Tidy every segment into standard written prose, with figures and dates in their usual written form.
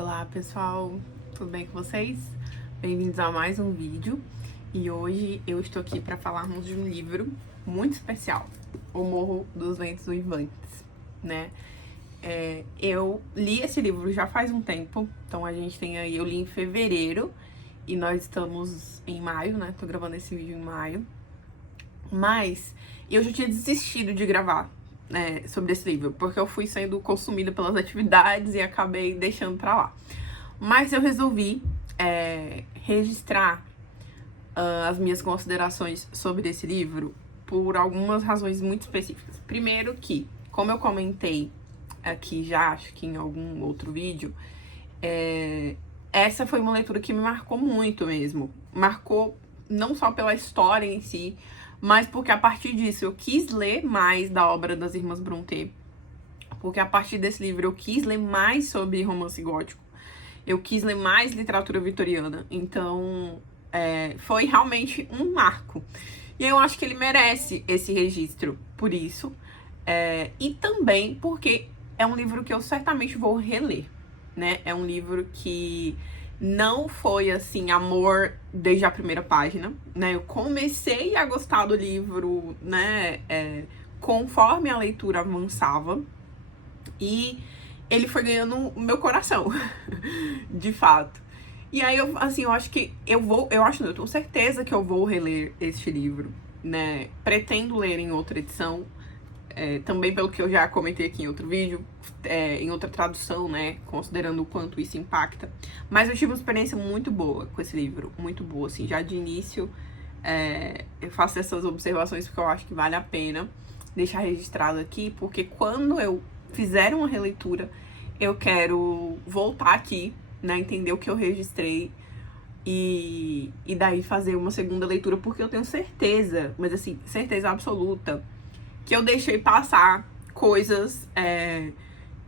Olá pessoal, tudo bem com vocês? Bem-vindos a mais um vídeo. E hoje eu estou aqui para falarmos de um livro muito especial, O Morro dos Ventos Uivantes, né? Eu li esse livro já faz um tempo, então eu li em fevereiro e nós estamos em maio, né? Tô gravando esse vídeo em maio. Mas eu já tinha desistido de gravar, né, sobre esse livro, porque eu fui sendo consumida pelas atividades e acabei deixando pra lá. Mas eu resolvi registrar as minhas considerações sobre esse livro por algumas razões muito específicas. Primeiro que, como eu comentei aqui já, acho que em algum outro vídeo, essa foi uma leitura que me marcou muito mesmo. Marcou não só pela história em si, mas porque a partir disso eu quis ler mais da obra das Irmãs Brontë. Porque a partir desse livro eu quis ler mais sobre romance gótico. Eu quis ler mais literatura vitoriana. Então, foi realmente um marco. E eu acho que ele merece esse registro por isso. E também porque é um livro que eu certamente vou reler, né? É um livro que não foi, assim, amor desde a primeira página, né? Eu comecei a gostar do livro, né? Conforme a leitura avançava. E ele foi ganhando o meu coração, de fato. E aí, eu acho que eu tenho certeza que eu vou reler este livro, né? Pretendo ler em outra edição, também pelo que eu já comentei aqui em outro vídeo, em outra tradução, né? Considerando o quanto isso impacta. Mas eu tive uma experiência muito boa com esse livro, muito boa, assim, já de início. Eu faço essas observações porque eu acho que vale a pena deixar registrado aqui, porque quando eu fizer uma releitura, eu quero voltar aqui, né, entender o que eu registrei e daí fazer uma segunda leitura, porque eu tenho certeza, mas assim, certeza absoluta, que eu deixei passar coisas,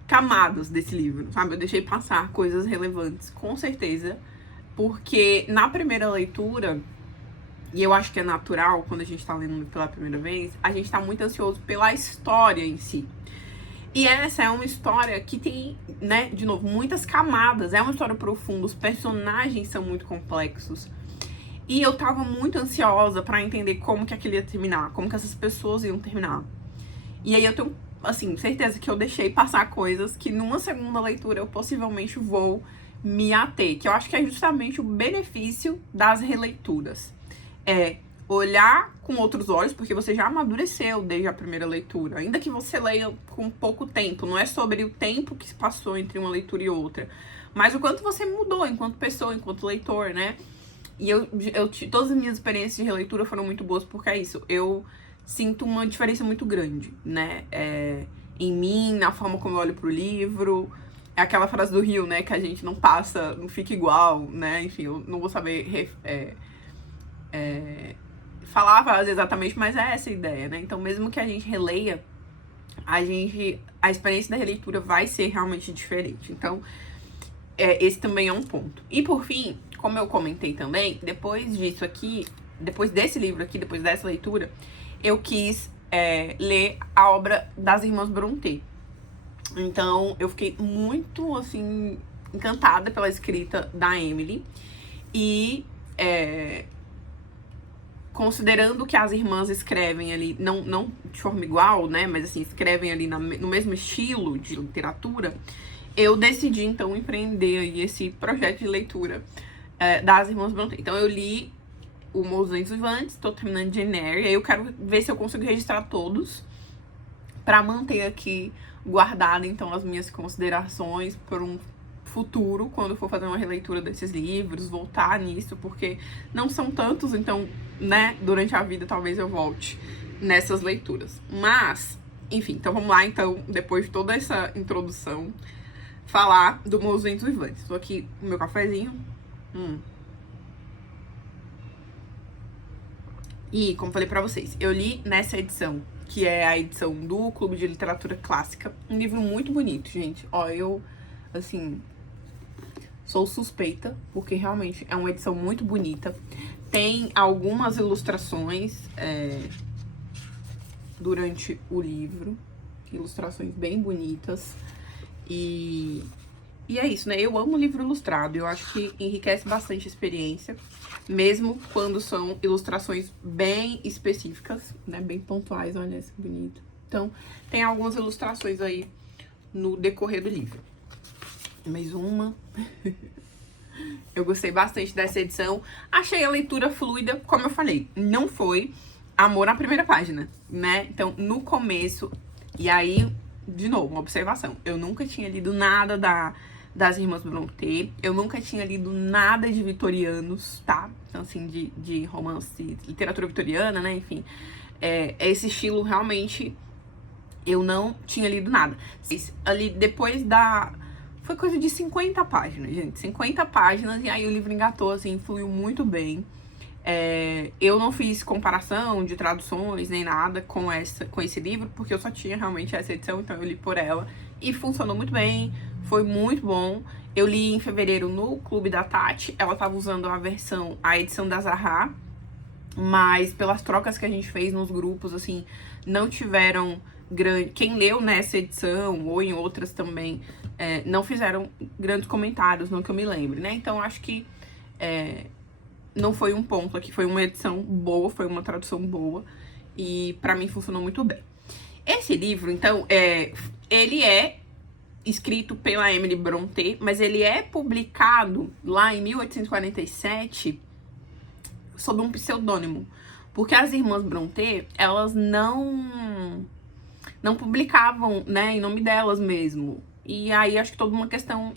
camadas desse livro, sabe? Eu deixei passar coisas relevantes, com certeza, porque na primeira leitura, e eu acho que é natural, quando a gente tá lendo pela primeira vez, a gente tá muito ansioso pela história em si. E essa é uma história que tem, né, de novo, muitas camadas. É uma história profunda, os personagens são muito complexos. E eu tava muito ansiosa pra entender como que aquilo ia terminar, como que essas pessoas iam terminar. E aí eu tenho, assim, certeza que eu deixei passar coisas que numa segunda leitura eu possivelmente vou me ater. Que eu acho que é justamente o benefício das releituras. Olhar com outros olhos, porque você já amadureceu desde a primeira leitura. Ainda que você leia com pouco tempo, não é sobre o tempo que se passou entre uma leitura e outra, mas o quanto você mudou enquanto pessoa, enquanto leitor, né? E todas as minhas experiências de releitura foram muito boas, porque é isso. Eu sinto uma diferença muito grande, né? Em mim, na forma como eu olho pro livro. É aquela frase do Rio, né? Que a gente não passa, não fica igual, né? Enfim, eu não vou saber falar exatamente, mas é essa a ideia, né? Então, mesmo que a gente releia, a experiência da releitura vai ser realmente diferente. Então, esse também é um ponto. E por fim, como eu comentei também, depois disso aqui, depois desse livro aqui, depois dessa leitura, eu quis ler a obra das Irmãs Brontë. Então, eu fiquei muito, assim, encantada pela escrita da Emily. E considerando que as irmãs escrevem ali, não de forma igual, né, mas assim, escrevem ali no mesmo estilo de literatura, eu decidi, então, empreender aí esse projeto de leitura das Irmãs Brontë. Então, eu li o Morro dos Ventos Uivantes, tô terminando Jane Eyre, e aí eu quero ver se eu consigo registrar todos, pra manter aqui guardada, então, as minhas considerações por um futuro, quando for fazer uma releitura desses livros, voltar nisso, porque não são tantos, então, né, durante a vida talvez eu volte nessas leituras. Mas, enfim, então vamos lá, então, depois de toda essa introdução, falar do Morro dos Ventos Uivantes. Tô aqui com meu cafezinho. E, como falei pra vocês, eu li nessa edição, que é a edição do Clube de Literatura Clássica, um livro muito bonito, gente. Ó, eu, assim, sou suspeita, porque realmente é uma edição muito bonita. Tem algumas ilustrações durante o livro, ilustrações bem bonitas. E E é isso, né? Eu amo livro ilustrado, eu acho que enriquece bastante a experiência, mesmo quando são ilustrações bem específicas, né? Bem pontuais, olha esse bonito. Então, tem algumas ilustrações aí no decorrer do livro. Mais uma. Eu gostei bastante dessa edição. Achei a leitura fluida, como eu falei, não foi amor à primeira página, né? Então, no começo, e aí, de novo, uma observação. Eu nunca tinha lido nada das Irmãs Brontë, eu nunca tinha lido nada de vitorianos, tá? Então, assim, de romance, literatura vitoriana, né? Enfim, esse estilo realmente eu não tinha lido nada. Ali, depois foi coisa de 50 páginas, gente. 50 páginas, e aí o livro engatou, assim, fluiu muito bem. Eu não fiz comparação de traduções nem nada com esse livro, porque eu só tinha realmente essa edição, então eu li por ela. E funcionou muito bem, foi muito bom. Eu li em fevereiro no Clube da Tati, ela tava usando a edição da Zahra, mas pelas trocas que a gente fez nos grupos, assim, não tiveram grande... Quem leu nessa edição, ou em outras também, não fizeram grandes comentários, não que eu me lembre, né? Então, acho que não foi um ponto aqui, foi uma edição boa, foi uma tradução boa, e pra mim funcionou muito bem. Esse livro, então, ele é escrito pela Emily Brontë, mas ele é publicado lá em 1847 sob um pseudônimo, porque as Irmãs Brontë, elas não publicavam, né, em nome delas mesmo. E aí acho que toda uma questão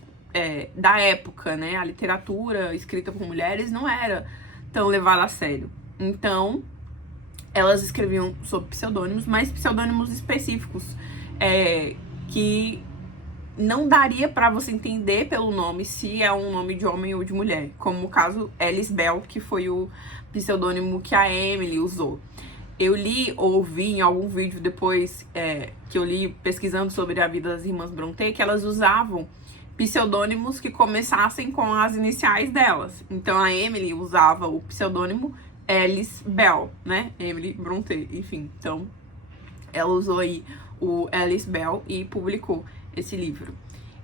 da época, né, a literatura escrita por mulheres não era tão levada a sério. Então, elas escreviam sob pseudônimos, mas pseudônimos específicos, que não daria pra você entender pelo nome se é um nome de homem ou de mulher, como o caso Alice Bell, que foi o pseudônimo que a Emily usou. Eu li ou ouvi em algum vídeo depois que eu li pesquisando sobre a vida das Irmãs Brontë, que elas usavam pseudônimos que começassem com as iniciais delas. Então a Emily usava o pseudônimo Alice Bell, né? Emily Brontë, enfim. Então ela usou aí o Alice Bell e publicou esse livro.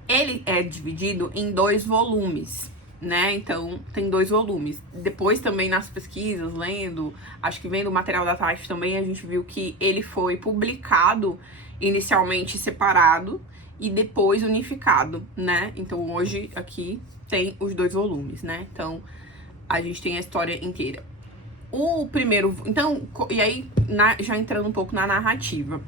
Ele é dividido em 2 volumes, né? Então, tem 2 volumes. Depois também nas pesquisas, lendo, acho que vendo o material da Tati também, a gente viu que ele foi publicado inicialmente separado e depois unificado, né? Então, hoje aqui tem os 2 volumes, né? Então, a gente tem a história inteira. O primeiro... Então, e aí, já entrando um pouco na narrativa.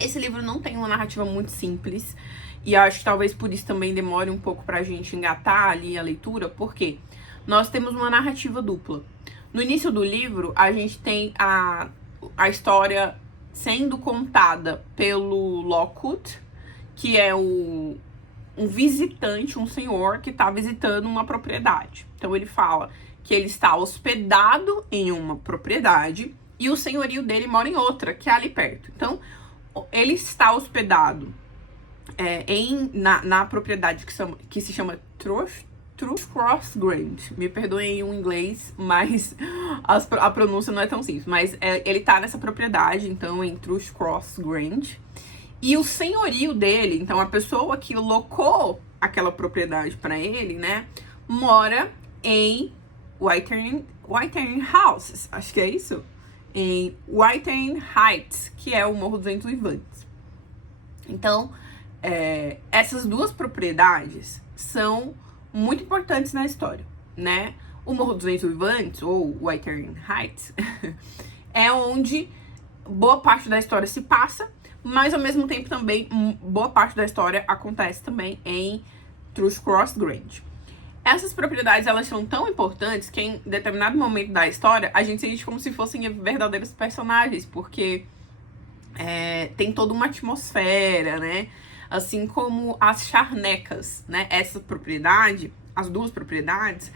Esse livro não tem uma narrativa muito simples, e acho que talvez por isso também demore um pouco pra gente engatar ali a leitura, porque nós temos uma narrativa dupla. No início do livro, a gente tem a história sendo contada pelo Lockwood, que é um visitante, um senhor que tá visitando uma propriedade. Então ele fala que ele está hospedado em uma propriedade e o senhorio dele mora em outra, que é ali perto. Então, ele está hospedado na propriedade que se chama Thrushcross Grange. Me perdoem o inglês, mas a pronúncia não é tão simples. Mas ele tá nessa propriedade, então, em Thrushcross Grange. E o senhorio dele, então a pessoa que locou aquela propriedade para ele, né, mora em Whitehorn Houses, acho que é isso? Em Whitehorn Heights, que é o Morro dos Ventos Uivantes. Então, essas 2 propriedades são muito importantes na história, né? O Morro dos Ventos Uivantes, ou Whitehorn Heights, é onde boa parte da história se passa, mas ao mesmo tempo também boa parte da história acontece também em Thrushcross Grange. Essas propriedades, elas são tão importantes que em determinado momento da história a gente sente como se fossem verdadeiros personagens, porque tem toda uma atmosfera, né? Assim como as charnecas, né? Essa propriedade, as 2 propriedades,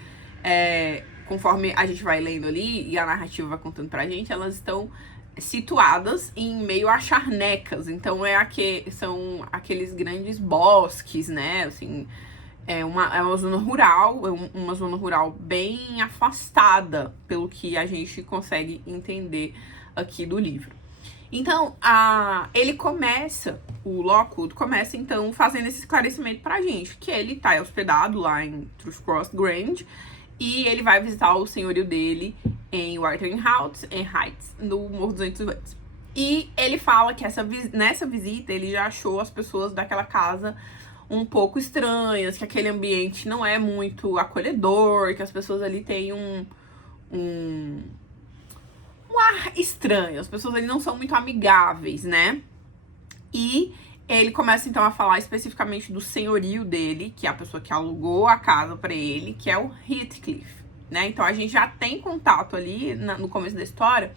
conforme a gente vai lendo ali e a narrativa vai contando pra gente, elas estão situadas em meio a charnecas. Então são aqueles grandes bosques, né? Assim, é uma zona rural bem afastada, pelo que a gente consegue entender aqui do livro. Então, o Lockwood começa, então, fazendo esse esclarecimento pra gente, que ele tá hospedado lá em Thrushcross Grange, e ele vai visitar o senhorio dele em Wuthering Heights, no Morro dos Ventos Vivantes. E ele fala que nessa visita ele já achou as pessoas daquela casa um pouco estranhas, que aquele ambiente não é muito acolhedor, que as pessoas ali têm um ar estranho, as pessoas ali não são muito amigáveis, né? E ele começa então a falar especificamente do senhorio dele, que é a pessoa que alugou a casa pra ele, que é o Heathcliff, né? Então a gente já tem contato ali no começo da história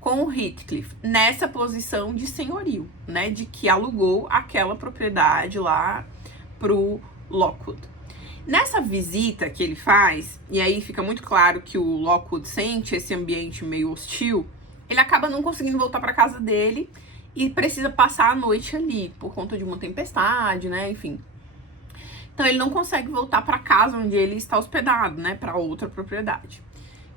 com o Heathcliff, nessa posição de senhorio, né? De que alugou aquela propriedade lá pro Lockwood. Nessa visita que ele faz, e aí fica muito claro que o Lockwood sente esse ambiente meio hostil, ele acaba não conseguindo voltar para casa dele e precisa passar a noite ali, por conta de uma tempestade, né, enfim. Então ele não consegue voltar para casa onde ele está hospedado, né, para outra propriedade,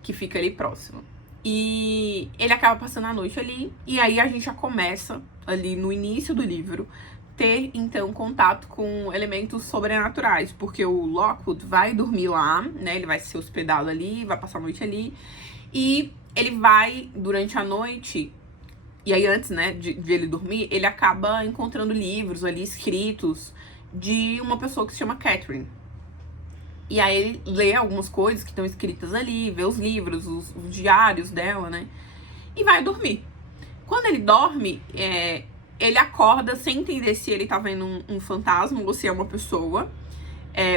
que fica ali próximo. E ele acaba passando a noite ali, e aí a gente já começa ali no início do livro ter, então, contato com elementos sobrenaturais, porque o Lockwood vai dormir lá, né, ele vai ser hospedado ali, vai passar a noite ali, e ele vai, durante a noite, e aí antes, né, de ele dormir, ele acaba encontrando livros ali escritos de uma pessoa que se chama Catherine. E aí ele lê algumas coisas que estão escritas ali, vê os livros, os diários dela, né, e vai dormir. Quando ele dorme, ele acorda sem entender se ele tá vendo um fantasma ou se é uma pessoa.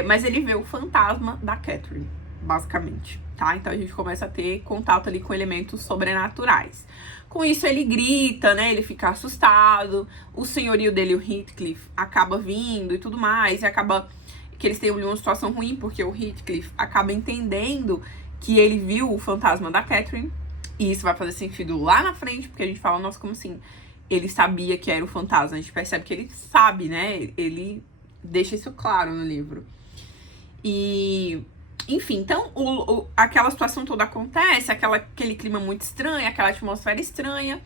Mas ele vê o fantasma da Catherine, basicamente, tá? Então a gente começa a ter contato ali com elementos sobrenaturais. Com isso ele grita, né? Ele fica assustado. O senhorio dele, o Heathcliff, acaba vindo e tudo mais. E acaba que eles têm uma situação ruim, porque o Heathcliff acaba entendendo que ele viu o fantasma da Catherine. E isso vai fazer sentido lá na frente, porque a gente fala, nossa, como assim? Ele sabia que era o fantasma. A gente percebe que ele sabe, né? Ele deixa isso claro no livro. E, enfim, então aquela situação toda acontece, aquele clima muito estranho, aquela atmosfera estranha.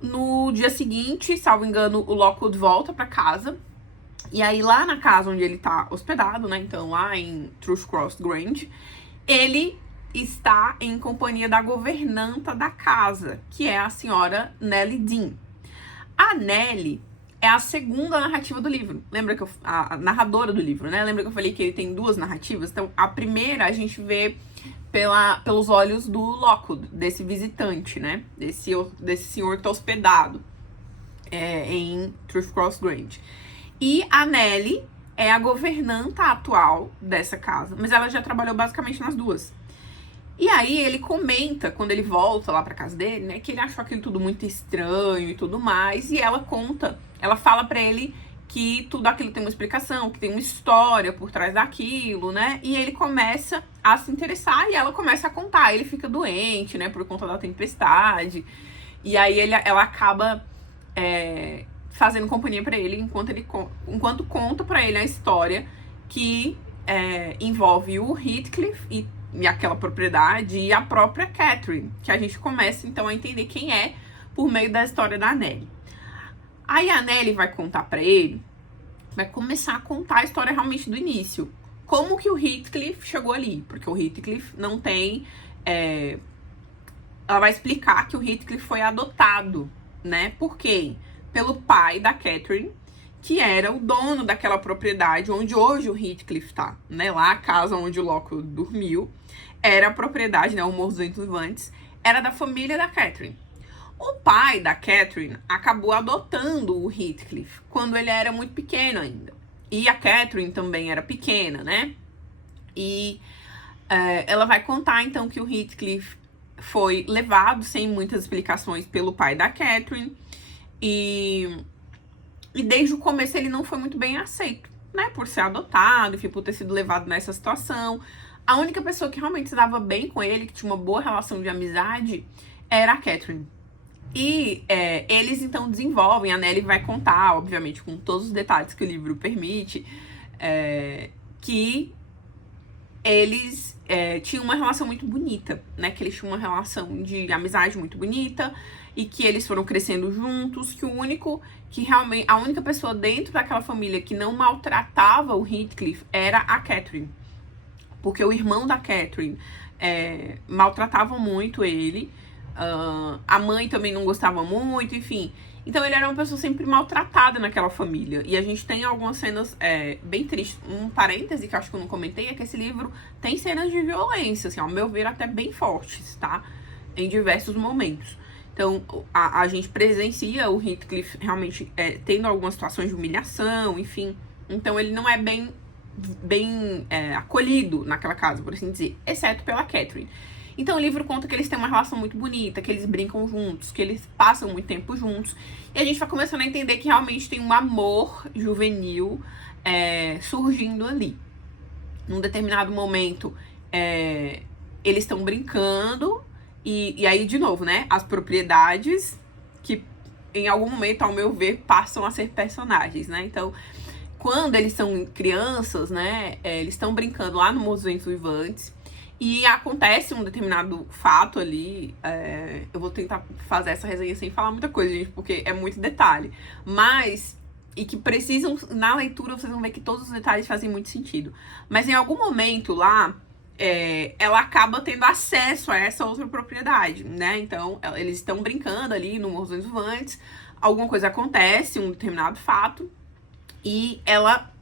No dia seguinte, salvo engano, o Lockwood volta pra casa. E aí, lá na casa onde ele tá hospedado, né? Então, lá em Thrushcross Grange, ele está em companhia da governanta da casa, que é a senhora Nellie Dean. A Nellie é a segunda narrativa do livro. Lembra que a narradora do livro, né? Lembra que eu falei que ele tem duas narrativas? Então, a primeira a gente vê pelos olhos do Lockwood, desse visitante, né? Desse senhor que tá hospedado em Thrushcross Grange. E a Nellie é a governanta atual dessa casa, mas ela já trabalhou basicamente nas duas. E aí ele comenta, quando ele volta lá pra casa dele, né, que ele achou aquilo tudo muito estranho e tudo mais, e ela fala pra ele que tudo aquilo tem uma explicação, que tem uma história por trás daquilo, né, e ele começa a se interessar e ela começa a contar, ele fica doente, né, por conta da tempestade, e aí ela acaba fazendo companhia pra ele enquanto conta pra ele a história que envolve o Heathcliff e aquela propriedade e a própria Catherine, que a gente começa então a entender quem é por meio da história da Nellie. Aí a Nellie vai contar pra ele, vai começar a contar a história realmente do início. Como que o Heathcliff chegou ali, porque o Heathcliff não tem... Ela vai explicar que o Heathcliff foi adotado, né? Por quem? Pelo pai da Catherine, que era o dono daquela propriedade onde hoje o Heathcliff tá, né? Lá a casa onde o Lockwood dormiu, era a propriedade, né? O Morro dos Ventos Vivantes, era da família da Catherine. O pai da Catherine acabou adotando o Heathcliff quando ele era muito pequeno ainda. E a Catherine também era pequena, né? E ela vai contar, então, que o Heathcliff foi levado sem muitas explicações pelo pai da Catherine. E desde o começo ele não foi muito bem aceito, né? Por ser adotado, enfim, por ter sido levado nessa situação. A única pessoa que realmente se dava bem com ele, que tinha uma boa relação de amizade, era a Catherine. E eles então desenvolvem, a Nellie vai contar, obviamente, com todos os detalhes que o livro permite, que eles tinham uma relação muito bonita, né? Que eles tinham uma relação de amizade muito bonita e que eles foram crescendo juntos, que a única pessoa dentro daquela família que não maltratava o Heathcliff era a Catherine. Porque o irmão da Catherine maltratava muito ele, a mãe também não gostava muito, enfim. Então ele era uma pessoa sempre maltratada naquela família. E a gente tem algumas cenas bem tristes. Um parêntese que eu acho que eu não comentei é que esse livro tem cenas de violência, assim, ao meu ver, até bem fortes, tá? Em diversos momentos. Então a gente presencia o Heathcliff realmente tendo algumas situações de humilhação, enfim. Então ele não é bem acolhido naquela casa, por assim dizer, exceto pela Catherine. Então o livro conta que eles têm uma relação muito bonita, que eles brincam juntos, que eles passam muito tempo juntos. E a gente vai começando a entender que realmente tem um amor juvenil surgindo ali. Num determinado momento, eles estão brincando. E aí, de novo, né? As propriedades que, em algum momento, ao meu ver, passam a ser personagens, né? Então, quando eles são crianças, né? Eles estão brincando lá no Morro dos Ventos Uivantes. E acontece um determinado fato ali, eu vou tentar fazer essa resenha sem falar muita coisa, gente, porque é muito detalhe. Mas, e que precisam, na leitura, vocês vão ver que todos os detalhes fazem muito sentido. Mas em algum momento lá, ela acaba tendo acesso a essa outra propriedade, né? Então, eles estão brincando ali no Morro dos Ventos, alguma coisa acontece, um determinado fato, e ela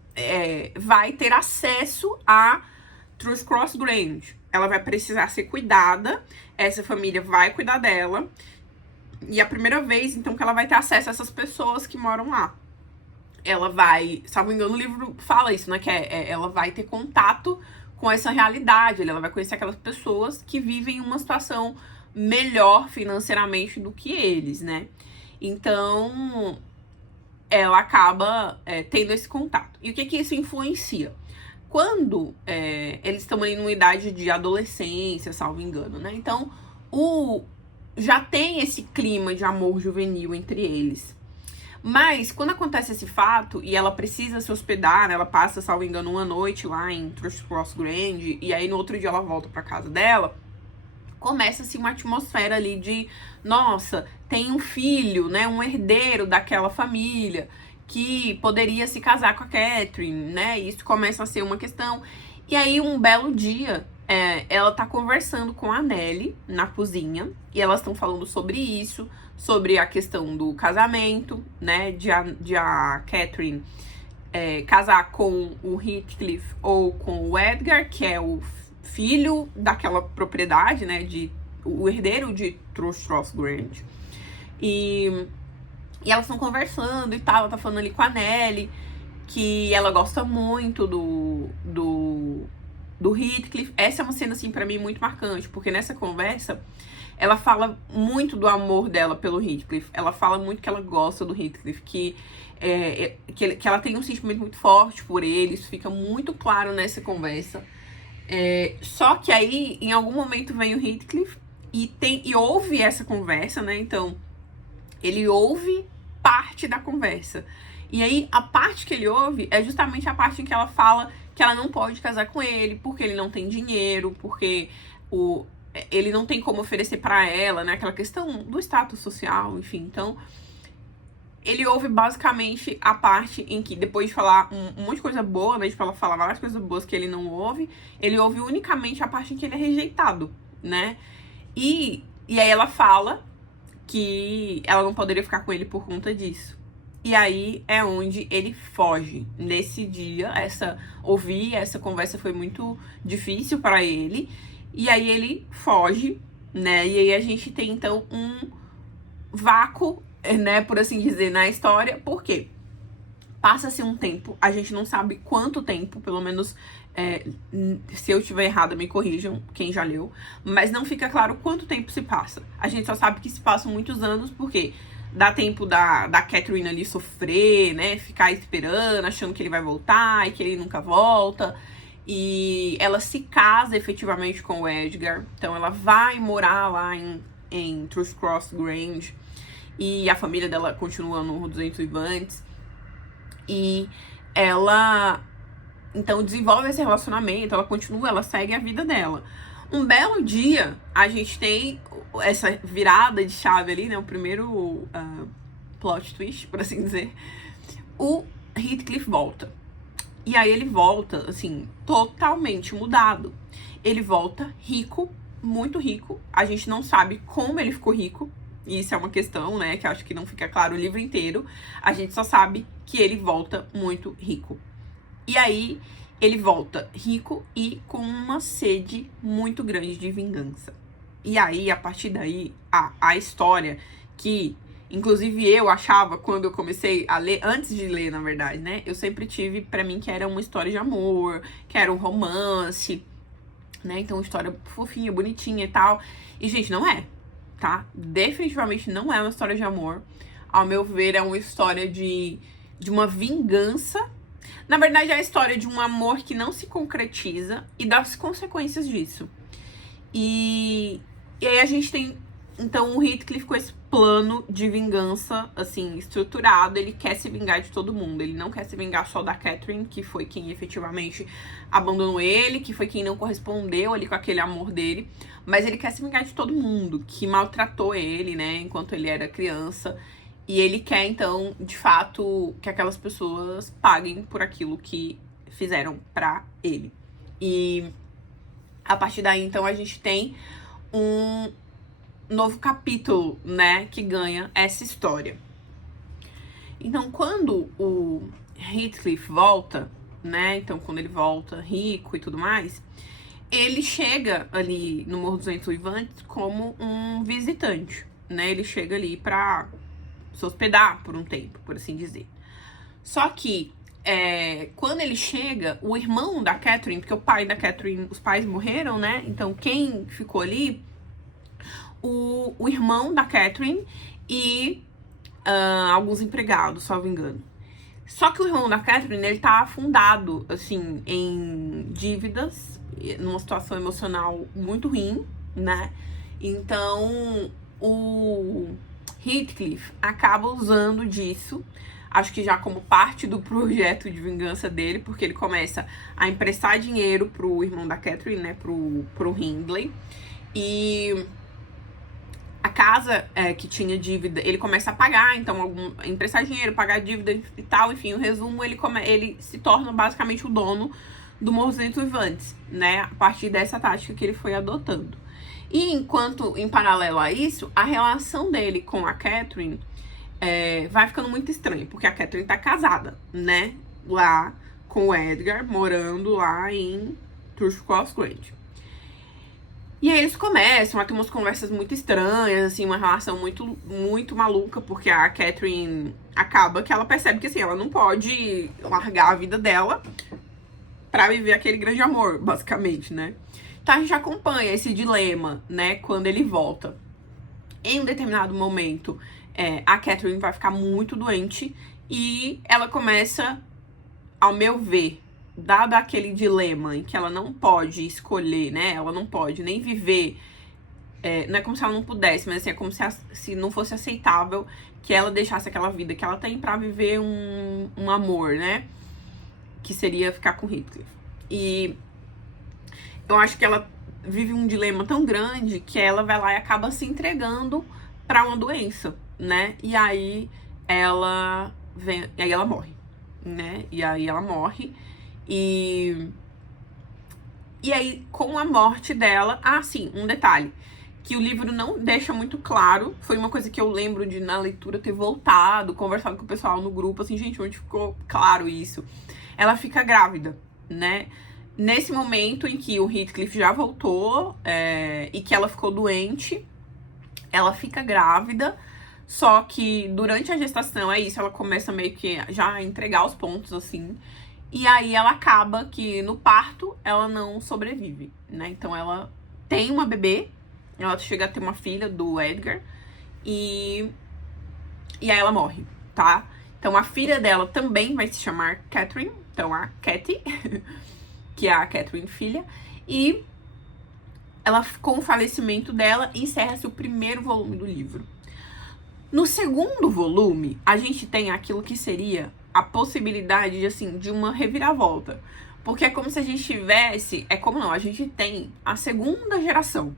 vai ter acesso a Thrushcross Grange. Ela vai precisar ser cuidada, essa família vai cuidar dela, e é a primeira vez, então, que ela vai ter acesso a essas pessoas que moram lá. Ela vai, salvo engano, o livro fala isso, né, que ela vai ter contato com essa realidade, ela vai conhecer aquelas pessoas que vivem uma situação melhor financeiramente do que eles, né. Então, ela acaba tendo esse contato. E o que isso influencia? Quando eles estão ali numa idade de adolescência, salvo engano, né? Então, já tem esse clima de amor juvenil entre eles. Mas, quando acontece esse fato, e ela precisa se hospedar, né? Ela passa, salvo engano, uma noite lá em Thrushcross Grange, e aí no outro dia ela volta pra casa dela, começa-se uma atmosfera ali de, nossa, tem um filho, né? Um herdeiro daquela família que poderia se casar com a Catherine, né? E isso começa a ser uma questão. E aí, um belo dia, ela tá conversando com a Nellie na cozinha, e elas estão falando sobre isso, sobre a questão do casamento, né? De a Catherine casar com o Heathcliff ou com o Edgar, que é o filho daquela propriedade, né? O herdeiro de Thrushcross Grange. E elas estão conversando e tal, ela tá falando ali com a Nellie, que ela gosta muito do Heathcliff. Essa é uma cena, assim, pra mim, muito marcante, porque nessa conversa, ela fala muito do amor dela pelo Heathcliff. Ela fala muito que ela gosta do Heathcliff, que ela tem um sentimento muito forte por ele, isso fica muito claro nessa conversa. Só que aí, em algum momento, vem o Heathcliff e ouve essa conversa, né? Então, ele ouve parte da conversa. E aí, a parte que ele ouve é justamente a parte em que ela fala que ela não pode casar com ele, porque ele não tem dinheiro, porque ele não tem como oferecer pra ela, né? Aquela questão do status social, enfim. Então, ele ouve basicamente a parte em que, depois de falar um monte de coisa boa, né? De ela falar várias coisas boas que ele não ouve, ele ouve unicamente a parte em que ele é rejeitado, né? E aí ela fala que ela não poderia ficar com ele por conta disso. E aí é onde ele foge. Nesse dia, ouvir essa conversa foi muito difícil pra ele. E aí ele foge, né? E aí a gente tem, então, um vácuo, né, por assim dizer, na história. Por quê? Passa-se um tempo, a gente não sabe quanto tempo, pelo menos, se eu estiver errada, me corrijam, quem já leu. Mas não fica claro quanto tempo se passa. A gente só sabe que se passam muitos anos, porque dá tempo da Catherine ali sofrer, né? Ficar esperando, achando que ele vai voltar e que ele nunca volta. E ela se casa efetivamente com o Edgar. Então ela vai morar lá em Thrushcross Grange. E a família dela continua no 200 Uivantes. E ela Então desenvolve esse relacionamento, ela continua, ela segue a vida dela. Um belo dia, a gente tem essa virada de chave ali, né? O primeiro plot twist, por assim dizer. O Heathcliff volta. E aí ele volta, assim, totalmente mudado. Ele volta rico, muito rico. A gente não sabe como ele ficou rico. E isso é uma questão, né, que eu acho que não fica claro o livro inteiro. A gente só sabe que ele volta muito rico. E aí ele volta rico e com uma sede muito grande de vingança. E aí, a partir daí, a história que, inclusive, eu achava quando eu comecei a ler, antes de ler, na verdade, né? Eu sempre tive pra mim que era uma história de amor, que era um romance, né? Então, uma história fofinha, bonitinha e tal. E, gente, não é, tá? Definitivamente não é uma história de amor. Ao meu ver, é uma história de uma vingança. Na verdade, é a história de um amor que não se concretiza e das consequências disso. E aí a gente tem, então, o Heathcliff com esse plano de vingança, assim, estruturado. Ele quer se vingar de todo mundo. Ele não quer se vingar só da Catherine, que foi quem efetivamente abandonou ele, que foi quem não correspondeu ali com aquele amor dele. Mas ele quer se vingar de todo mundo que maltratou ele, né, enquanto ele era criança. E ele quer, então, de fato, que aquelas pessoas paguem por aquilo que fizeram pra ele. E a partir daí, então, a gente tem um novo capítulo, né, que ganha essa história. Então, quando o Heathcliff volta, né, então, quando ele volta rico e tudo mais, ele chega ali no Morro dos Ventos Uivantes como um visitante, né, ele chega ali pra se hospedar por um tempo, por assim dizer. Só que, quando ele chega, o irmão da Catherine, porque o pai da Catherine, os pais morreram, né? Então, quem ficou ali? O irmão da Catherine e alguns empregados, salvo engano. Só que o irmão da Catherine, ele tá afundado, assim, em dívidas, numa situação emocional muito ruim, né? Então, o Heathcliff acaba usando disso, acho que já como parte do projeto de vingança dele, porque ele começa a emprestar dinheiro pro irmão da Catherine, né, pro Hindley, e a casa que tinha dívida, ele começa a pagar, então emprestar dinheiro, pagar dívida e tal, enfim, o resumo, ele se torna basicamente o dono do Morro dos Ventos Uivantes, né, a partir dessa tática que ele foi adotando. E enquanto, em paralelo a isso, a relação dele com a Catherine vai ficando muito estranha, porque a Catherine tá casada, né? Lá com o Edgar, morando lá em Thrushcross Grange. E aí eles começam a ter umas conversas muito estranhas, assim, uma relação muito, muito maluca, porque a Catherine acaba que ela percebe que, assim, ela não pode largar a vida dela pra viver aquele grande amor, basicamente, né? Então a gente acompanha esse dilema, né, quando ele volta. Em um determinado momento, a Catherine vai ficar muito doente e ela começa, ao meu ver, dado aquele dilema em que ela não pode escolher, né, ela não pode nem viver, não é como se ela não pudesse, mas assim, é como se não fosse aceitável que ela deixasse aquela vida que ela tem pra viver um amor, né, que seria ficar com Heathcliff. E eu acho que ela vive um dilema tão grande que ela vai lá e acaba se entregando pra uma doença, né? E aí ela morre, né? E aí ela morre e aí com a morte dela, sim, um detalhe que o livro não deixa muito claro, foi uma coisa que eu lembro de na leitura ter voltado, conversado com o pessoal no grupo, assim, gente, onde ficou claro isso? Ela fica grávida, né? Nesse momento em que o Heathcliff já voltou e que ela ficou doente, ela fica grávida, só que durante a gestação ela começa meio que já a entregar os pontos, assim, e aí ela acaba que no parto ela não sobrevive, né? Então ela tem uma bebê, ela chega a ter uma filha do Edgar, e aí ela morre, tá? Então a filha dela também vai se chamar Catherine, então a Cathy, que é a Catherine filha, e ela, com o falecimento dela, encerra-se o primeiro volume do livro. No segundo volume, a gente tem aquilo que seria a possibilidade de, assim, de uma reviravolta. Porque é como se a gente tivesse... É como não, a gente tem a segunda geração.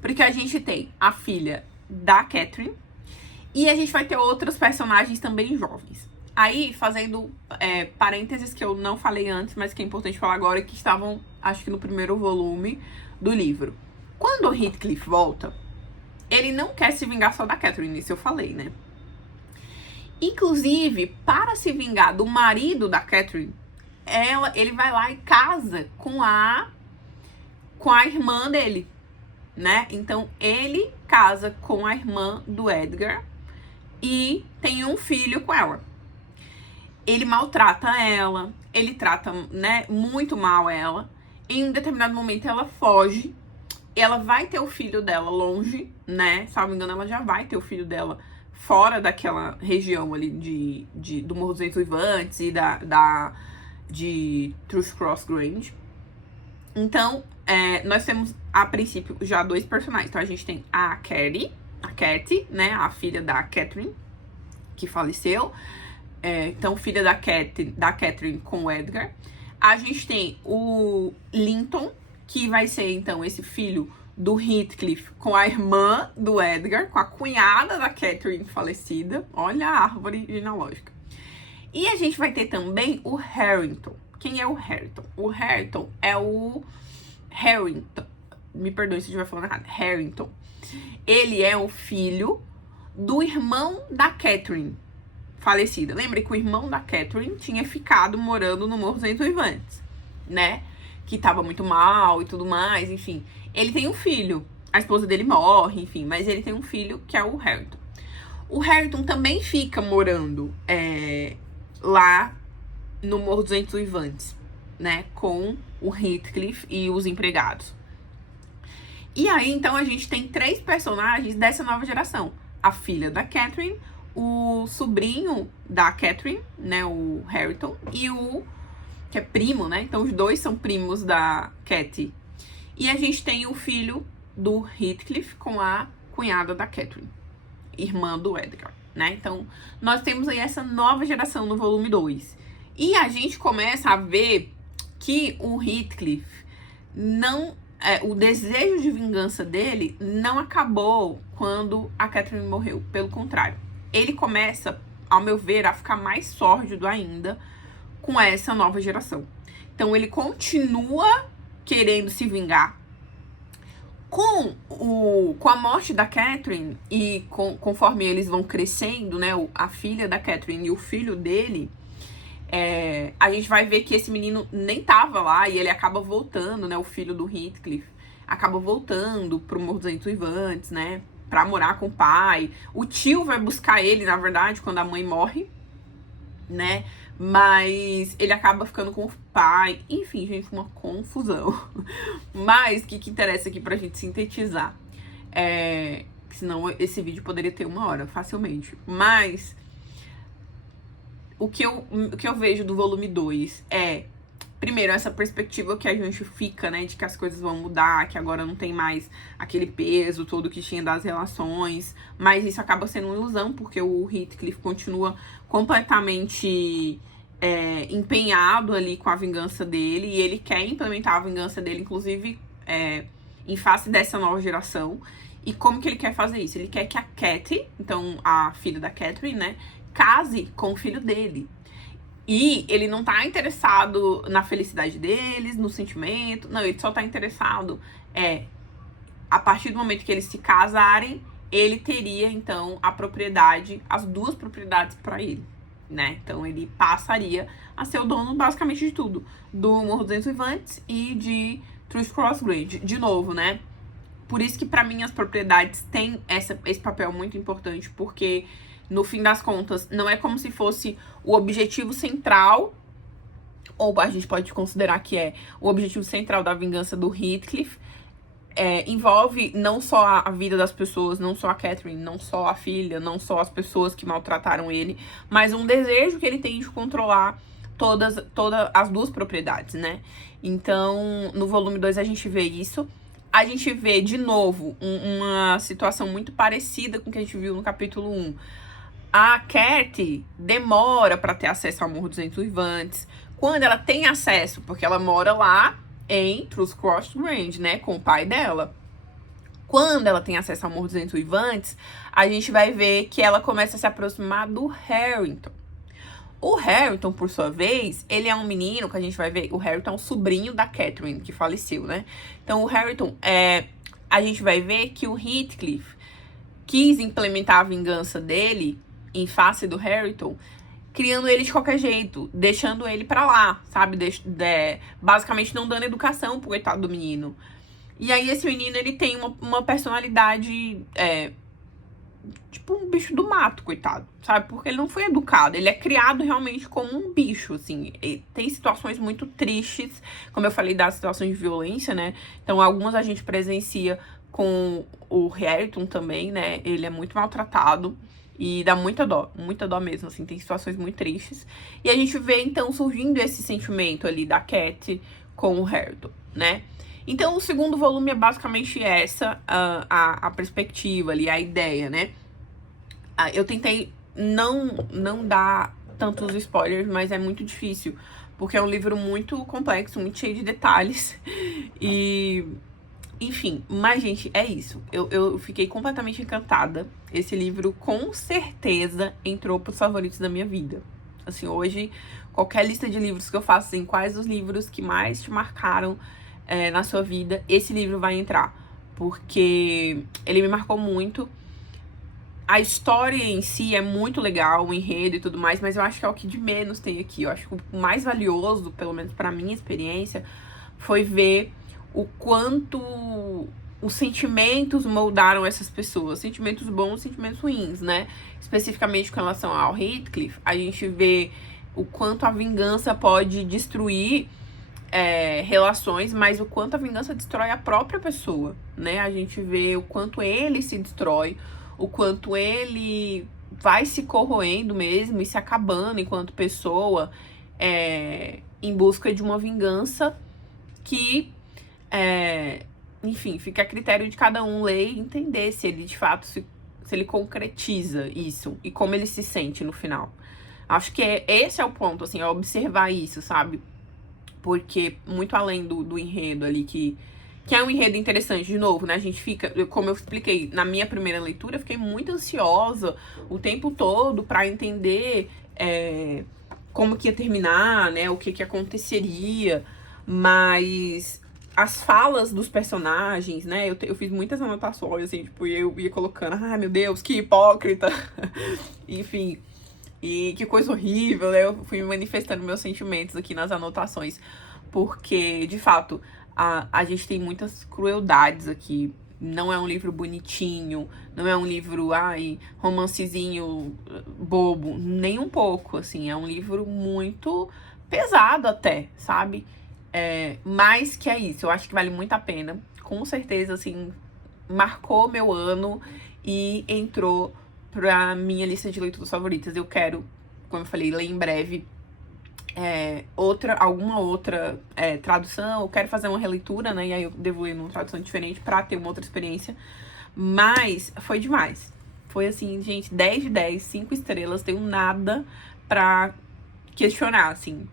Porque a gente tem a filha da Catherine e a gente vai ter outros personagens também jovens. Aí, fazendo parênteses que eu não falei antes, mas que é importante falar agora, que estavam, acho que no primeiro volume do livro. Quando o Heathcliff volta, ele não quer se vingar só da Catherine, isso eu falei, né? Inclusive, para se vingar do marido da Catherine, ele vai lá e casa com a irmã dele, né? Então, ele casa com a irmã do Edgar e tem um filho com ela. Ele maltrata ela, ele trata, né, muito mal ela. Em um determinado momento, ela foge. Ela vai ter o filho dela longe, né? Salvo engano, ela já vai ter o filho dela fora daquela região ali do Morro dos Ventos Uivantes e de Thrush Cross Grange. Então, nós temos, a princípio, já dois personagens. Então, a gente tem a Katie, né? A filha da Catherine, que faleceu. Então, filha da Catherine com o Edgar. A gente tem o Linton, que vai ser, então, esse filho do Heathcliff com a irmã do Edgar, com a cunhada da Catherine falecida. Olha a árvore genealógica. E a gente vai ter também o Harrington. Quem é o Harrington? O Harrington é o Harrington. Me perdoe se eu estiver falando errado. Harrington. Ele é o filho do irmão da Catherine falecida. Lembra que o irmão da Catherine tinha ficado morando no Morro dos Ventos Uivantes, né? Que tava muito mal e tudo mais, enfim. Ele tem um filho. A esposa dele morre, enfim. Mas ele tem um filho que é o Harrington. O Harrington também fica morando lá no Morro dos Ventos Uivantes, né? Com o Heathcliff e os empregados. E aí, então, a gente tem 3 personagens dessa nova geração. A filha da Catherine, o sobrinho da Catherine, né? O Harrington. E o... que é primo, né? Então, os dois são primos da Katie. E a gente tem o filho do Heathcliff com a cunhada da Catherine, irmã do Edgar, né? Então, nós temos aí essa nova geração no volume 2. E a gente começa a ver que o Heathcliff não... o desejo de vingança dele não acabou quando a Catherine morreu. Pelo contrário, ele começa, ao meu ver, a ficar mais sórdido ainda com essa nova geração. Então, ele continua querendo se vingar. Com a morte da Catherine e conforme eles vão crescendo, né, a filha da Catherine e o filho dele, a gente vai ver que esse menino nem tava lá e ele acaba voltando, né, o filho do Heathcliff acaba voltando pro Morro dos Ventos Uivantes, né, pra morar com o pai. O tio vai buscar ele, na verdade, quando a mãe morre, né, mas ele acaba ficando com o pai. Enfim, gente, uma confusão. Mas o que interessa aqui pra gente sintetizar? Senão esse vídeo poderia ter 1 hora, facilmente. Mas o que eu vejo do volume 2 primeiro, essa perspectiva que a gente fica, né, de que as coisas vão mudar, que agora não tem mais aquele peso todo que tinha das relações, mas isso acaba sendo uma ilusão, porque o Heathcliff continua completamente empenhado ali com a vingança dele, e ele quer implementar a vingança dele, inclusive, em face dessa nova geração. E como que ele quer fazer isso? Ele quer que a Katie, então a filha da Catherine, né, case com o filho dele. E ele não tá interessado na felicidade deles, no sentimento. Não, ele só tá interessado a partir do momento que eles se casarem, ele teria, então, a propriedade, as 2 propriedades pra ele, né? Então, ele passaria a ser o dono, basicamente, de tudo. Do Morro dos Ventos Uivantes e de Thrush Cross Grange. De novo, né? Por isso que, pra mim, as propriedades têm esse papel muito importante, porque... no fim das contas, não é como se fosse o objetivo central, ou a gente pode considerar que é o objetivo central da vingança do Heathcliff. Envolve não só a vida das pessoas, não só a Catherine, não só a filha, não só as pessoas que maltrataram ele, mas um desejo que ele tem de controlar todas as 2 propriedades, né? Então, no volume 2 a gente vê isso. A gente vê, de novo, uma situação muito parecida com o que a gente viu no capítulo 1. A Katie demora para ter acesso ao Morro dos Ventos Uivantes. quando ela tem acesso, porque ela mora lá em Trus Cross Range, né, com o pai dela. Quando ela tem acesso ao Morro dos Ventos Uivantes, a gente vai ver que ela começa a se aproximar do Harrington. O Harrington, por sua vez, ele é um menino que a gente vai ver. O Harrington é um sobrinho da Catherine, que faleceu, né? Então, o Harrington, a gente vai ver que o Heathcliff quis implementar a vingança dele em face do Harrington, criando ele de qualquer jeito, deixando ele pra lá, sabe? Basicamente não dando educação pro coitado do menino. E aí esse menino, ele tem uma personalidade, tipo um bicho do mato, coitado, sabe? Porque ele não foi educado, ele é criado realmente como um bicho, assim. E tem situações muito tristes, como eu falei, das situações de violência, né? Então, algumas a gente presencia com o Harrington também, né? Ele é muito maltratado e dá muita dó mesmo, assim. Tem situações muito tristes. E a gente vê, então, surgindo esse sentimento ali da Cat com o Harrington, né? Então, o segundo volume é basicamente essa, a perspectiva ali, a ideia, né? Eu tentei não dar tantos spoilers, mas é muito difícil, porque é um livro muito complexo, muito cheio de detalhes. E, enfim, mas, gente, é isso. Eu fiquei completamente encantada. Esse livro, com certeza, entrou pros favoritos da minha vida. Assim, hoje, qualquer lista de livros que eu faço, assim, quais os livros que mais te marcaram na sua vida, esse livro vai entrar, porque ele me marcou muito. A história em si é muito legal, o enredo e tudo mais, mas eu acho que é o que de menos tem aqui. Eu acho que o mais valioso, pelo menos pra minha experiência, foi ver o quanto os sentimentos moldaram essas pessoas. Sentimentos bons, sentimentos ruins, né? Especificamente com relação ao Heathcliff, a gente vê o quanto a vingança pode destruir relações, mas o quanto a vingança destrói a própria pessoa, né? A gente vê o quanto ele se destrói, o quanto ele vai se corroendo mesmo e se acabando enquanto pessoa, em busca de uma vingança que, enfim, fica a critério de cada um ler e entender se ele de fato se ele concretiza isso e como ele se sente no final. Acho que esse é o ponto, assim, é observar isso, sabe? Porque muito além do enredo ali, que é um enredo interessante, de novo, né? A gente fica, como eu expliquei, na minha primeira leitura, eu fiquei muito ansiosa o tempo todo pra entender como que ia terminar, né? O que aconteceria. Mas as falas dos personagens, né? Eu fiz muitas anotações, assim, tipo, eu ia colocando, ai meu Deus, que hipócrita. Enfim. E que coisa horrível, né? Eu fui manifestando meus sentimentos aqui nas anotações. Porque, de fato, a gente tem muitas crueldades aqui. Não é um livro bonitinho, não é um livro, romancezinho bobo. Nem um pouco, assim. É um livro muito pesado até, sabe? Mas que é isso, eu acho que vale muito a pena. Com certeza, assim, marcou meu ano e entrou pra minha lista de leituras favoritas. Eu quero, como eu falei, ler em breve alguma outra tradução. Eu quero fazer uma releitura, né? E aí eu devo ler numa tradução diferente pra ter uma outra experiência. Mas foi demais. Foi assim, gente, 10 de 10, 5 estrelas. Tenho nada pra questionar, assim.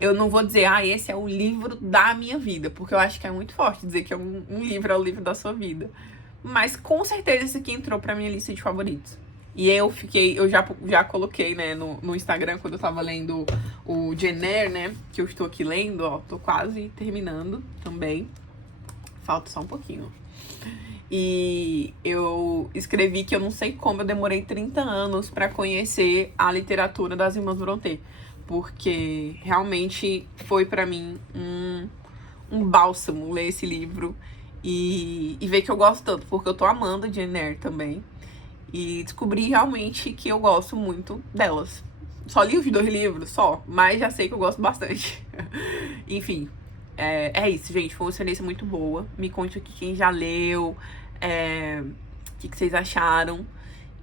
Eu não vou dizer, esse é o livro da minha vida, porque eu acho que é muito forte dizer que um livro é o livro da sua vida. Mas com certeza esse aqui entrou pra minha lista de favoritos. E eu já coloquei, né, no Instagram, quando eu tava lendo o Jane Eyre, né, que eu estou aqui lendo, ó, tô quase terminando também. Falta só um pouquinho. E eu escrevi que eu não sei como eu demorei 30 anos pra conhecer a literatura das Irmãs Brontë. Porque realmente foi pra mim um bálsamo ler esse livro e ver que eu gosto tanto, porque eu tô amando a Jane Eyre também. E descobri realmente que eu gosto muito delas. Só li os 2 livros, mas já sei que eu gosto bastante. Enfim, é isso, gente. Foi uma experiência muito boa. Me conte aqui quem já leu, o que vocês acharam.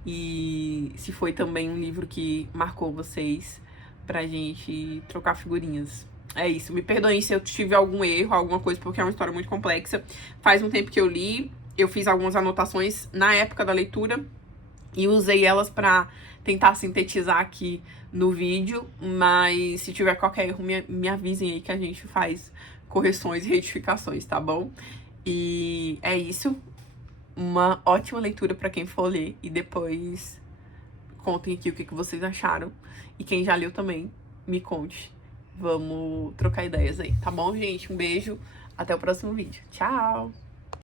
E se foi também um livro que marcou vocês, pra gente trocar figurinhas. É isso, me perdoem se eu tive algum erro, alguma coisa, porque é uma história muito complexa. Faz um tempo que eu li, eu fiz algumas anotações na época da leitura e usei elas pra tentar sintetizar aqui no vídeo, mas se tiver qualquer erro, me avisem aí que a gente faz correções e retificações, tá bom? E é isso. Uma ótima leitura pra quem for ler e depois contem aqui o que vocês acharam. E quem já leu também, me conte. Vamos trocar ideias aí, tá bom, gente? Um beijo, até o próximo vídeo. Tchau!